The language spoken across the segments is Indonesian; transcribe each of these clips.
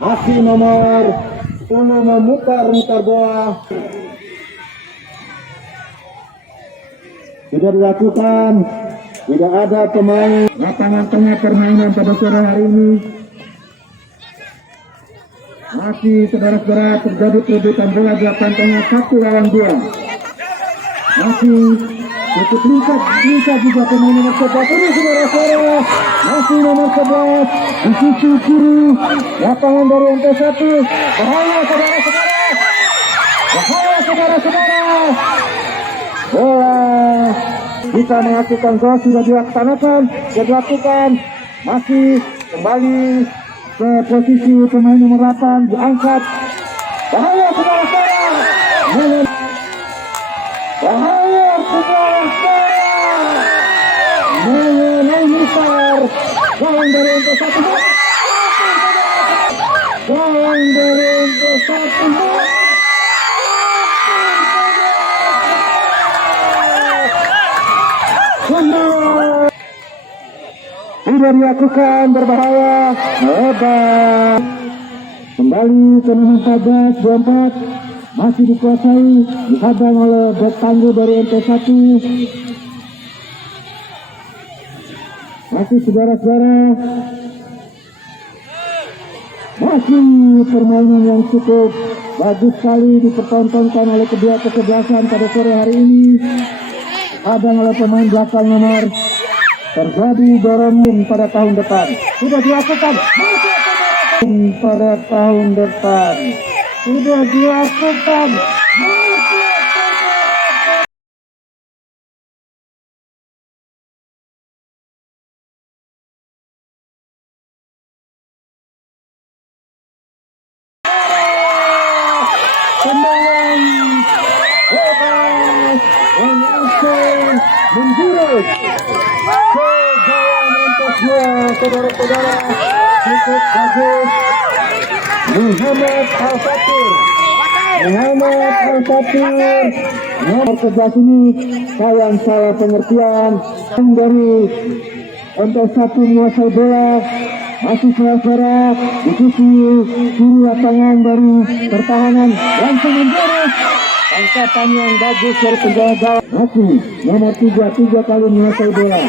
Masih nomor 10 memutar bola. Sudah dilakukan. Tidak ada pemain lapangan tengah permainan pada sore hari ini. Masih saudara-saudara terjadi perebutan bola di lapangan tengah 1 lawan 2. Masih cukup lincah juga pemain nomor 11 ini saudara-saudara. Masih nomor 11 di sisi kiri lapangan dari MT1. Bahaya saudara-saudara. Bahaya saudara-saudara. Bola bisa melakukan gol sudah dilakukan. Masih kembali ke posisi pemain nomor 8 diangkat. Bahaya saudara-saudara. Bahaya saudara-saudara. Mengenai misar. Gol dari MT1. Gol dari MT1. Sudah dilakukan, berbahaya, hebat. Kembali ke nomor 14, 24 masih dikuasai, dihadang oleh bek tangguh dari MT1. Masih saudara-saudara, masih permainan yang cukup bagus sekali dipertontonkan oleh kedua kesebelasan pada sore hari ini. Hadang oleh pemain belakang nomor terjadi dorongan pada tahun depan. Sudah dilakukan pada tahun depan. Sudah dilakukan. Tendangan bebas langsung menjurus ke gawang empasnya saudara-saudara. Cukup bagus. Muhammad Al-Fatir nomor 11 ini sayang salah pengertian dari MT1 menguasai bola. Masih saudara di sisi kiri lapangan dari pertahanan langsung menjurus. Angkatan yang bagus dari penjaga gawang. Masih nomor 3 kali menguasai bola.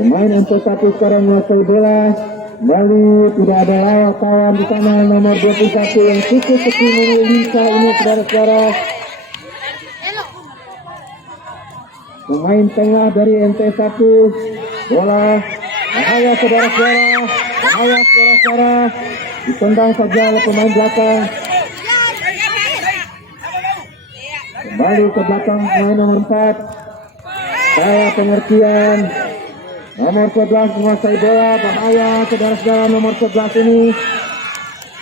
Pemain MT1 sekarang menguasai bola. Kembali tidak ada lawan kawan di sana. Nomor 21 yang cukup kecil lincah ini saudara-saudara. Pemain tengah dari MT1. Bola bahaya saudara-saudara. Bahaya saudara-saudara. Ditendang saja oleh pemain belakang. Kembali ke belakang pemain nomor 4. Saya pengertian. Nomor 11 menguasai bola. Bahaya saudara-saudara nomor 11 ini.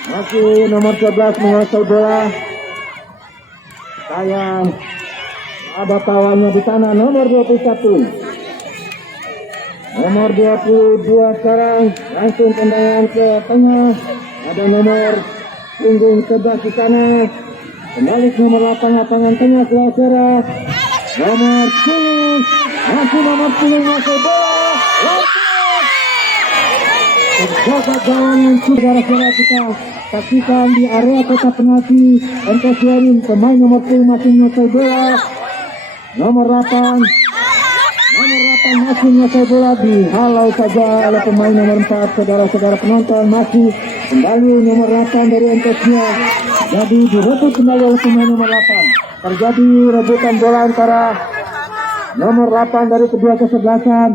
Masih nomor 11 menguasai bola. Sayang ada kawannya di sana nomor 21. Nomor 22 sekarang langsung tendangan ke tengah. Ada nomor punggung 11 di sana. Kembali ke nomor 8 lapangan tengah saudara. Nomor 10 masih nomor 10 menguasai bola. Terjaga gawang yang saudara-saudara kita saksikan di area kotak penalti. MT1 pemain nomor 10 masih menguasai bola. Nomor 8 masih menguasai bola, dihalau saja oleh pemain nomor 4. Saudara-saudara penonton masih kembali nomor 8 dari MT-nya. Jadi direbut kembali oleh pemain nomor 8. Terjadi rebutan bola antara nomor 8 dari kedua kesebelasan.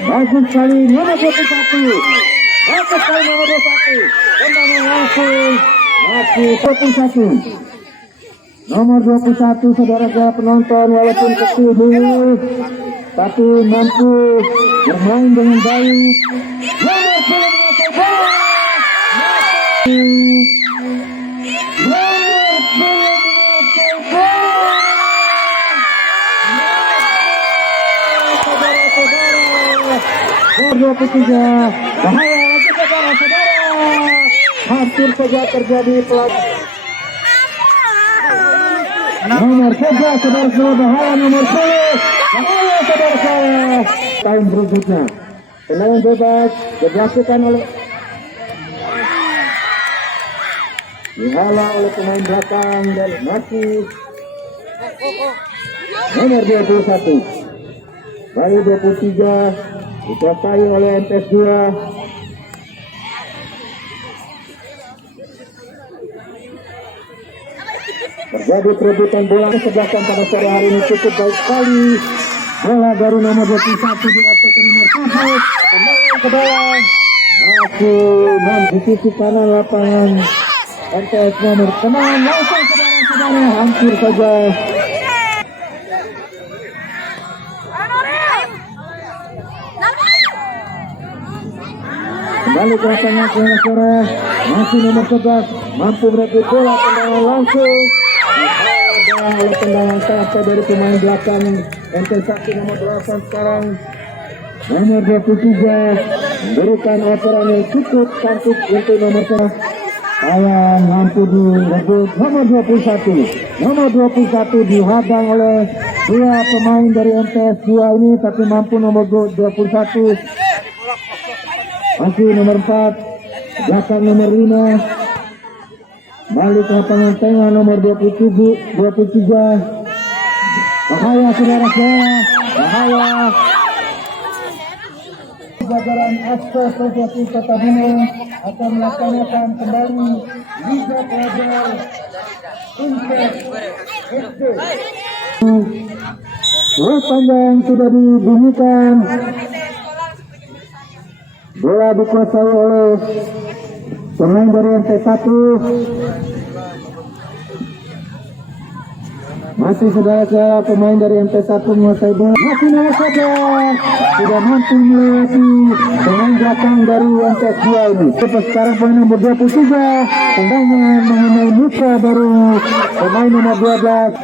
Bagus sekali nomor 21. Bagus sekali nomor 21. Tendangan langsung masih 21. Nomor 21 saudara-saudara penonton walaupun kecil dulu tapi mampu bermain dengan baik. Nomor 10 menguasai bola. Nomor 23. Bahaya lagi saudara-saudara. Hampir saja terjadi pelanggaran. Nomor 11 saudara-saudara, bahaya nomor 10. Bahaya saudara-saudara. Tahun berikutnya. Tendangan bebas dilakukan oleh dihalang oleh pemain belakang dan masih nomor 21. Baru 23 dikuasai oleh MTS 2. Terjadi perebutan bola kesebelasan pada sore hari ini cukup baik sekali. Bola dari nomor 21 di atas nomor 7. Tendangan ke dalam. Masih di sisi kanan lapangan. MTS nomor tendangan langsung saudara-saudara, hampir saja. Kembali ke lapangan saudara-saudara. Masih nomor 11 mampu merebut bola, tendangan langsung. Oleh tendangan terakhir dari pemain belakang MTS 1 nomor 8 sekarang nomor 23 memberikan operan yang cukup cantik untuk nomor 1. Sayang mampu direbut nomor 21 dihadang oleh dua pemain dari MTS 2 ini, tapi mampu nomor 21 masih nomor 4 belakang nomor 5 balik ke lapangan tengah nomor 23. Bahaya saudara-saudara, bahaya. Jajaran Asosiasi Kota Bandung akan melaksanakan kembali Liga Pelajar Intes SD. Bola panjang sudah dibunyikan. Bola dikuasai oleh pemain dari MTS 1. Masih saudara-saudara pemain dari MTS 1 menguasai bola. Masih nomor 11 sudah mampu melewati pemain belakang dari MTS 2 ini. Sekarang pemain nomor 23 tendangan mengenai muka baru pemain nomor 12.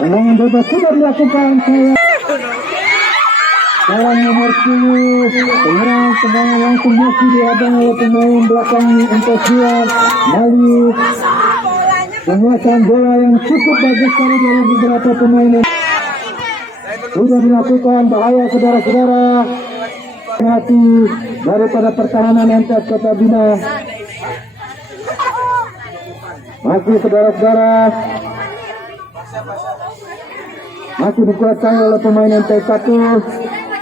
Tendangan bebas sudah dilakukan. Sekarang nomor 10 penyerang tendangan langsung masih dihadang oleh pemain belakang MTS 2. Malik penguasaan bola yang cukup bagus sekali dari beberapa pemain sudah dilakukan. Bahaya saudara-saudara, hati daripada pertahanan MTS Kota Bina. Masih saudara-saudara, masih dikuasai oleh pemain MTS 1.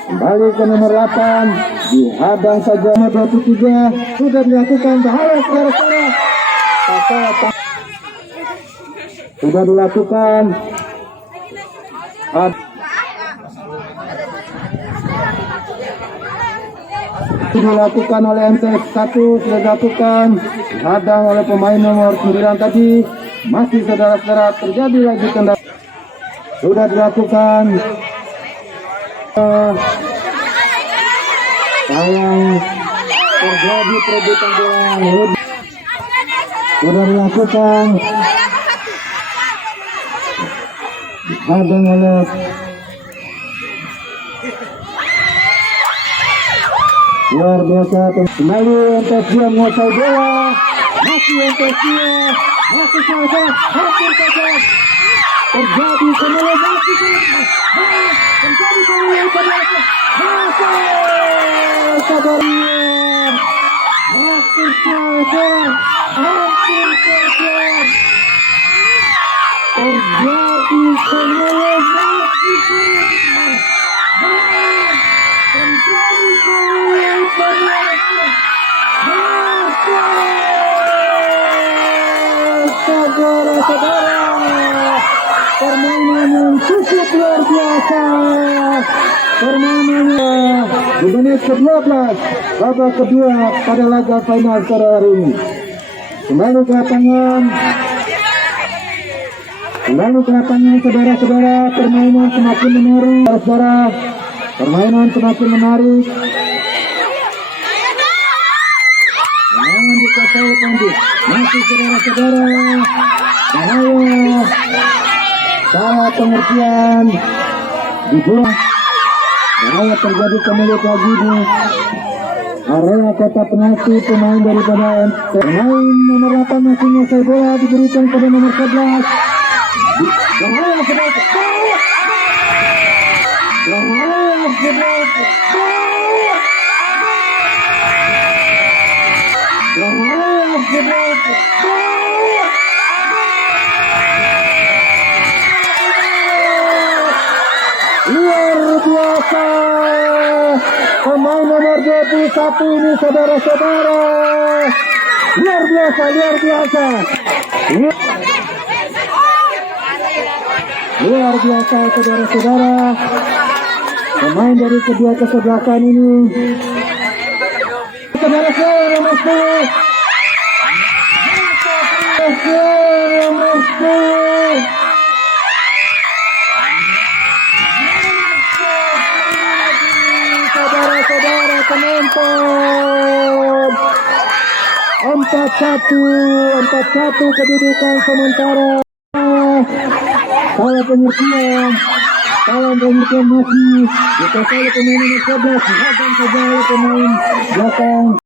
Kembali ke nomor 8 dihadang saja. Nomor 23 sudah dilakukan. Bahaya saudara-saudara, sudah dilakukan. Dilakukan oleh MTS 1, sudah dilakukan. Hadang oleh pemain nomor 9 tadi. Masih saudara-saudara terjadi lagi kendala. Sudah dilakukan. Sayang terjadi perebutan bola. Sudah dilakukan. Hadang oleh luar biasa. Kembali MTS 2 menguasai bola. Masih MTS 2, masih saja hampir saja terjadi kembali. Masih terjadi kembali. Sabar, hampir saja terjadi saudara-saudara, permainan yang cukup luar biasa. Permainannya di menit ke-12 babak kedua pada laga final sore hari ini. Kembali ke lapangan saudara-saudara, permainan semakin menarik. Saudara, permainan semakin menarik. Permainan dikuasai Pandit. Masih saudara-saudara, bahaya. Salah pengertian di bola. Bahaya terjadi kembali lagi di area kota penalti. Pemain daripada pemain nomor 8 masih menguasai bola, diberikan pada nomor 11. Bahaya saudara. Luar biasa pemain nomor 21 ini, saudara-saudara. Luar biasa, luar biasa. Luar biasa, saudara-saudara. Pemain dari kedua kesebelasan ini. Saudara-saudara nomor 10. Nomor 10. Saudara-saudara penonton, 4-1 kedudukan sementara. Salah pengertian masih dikuasai pemain nomor 11, dan saudara pemain belakang.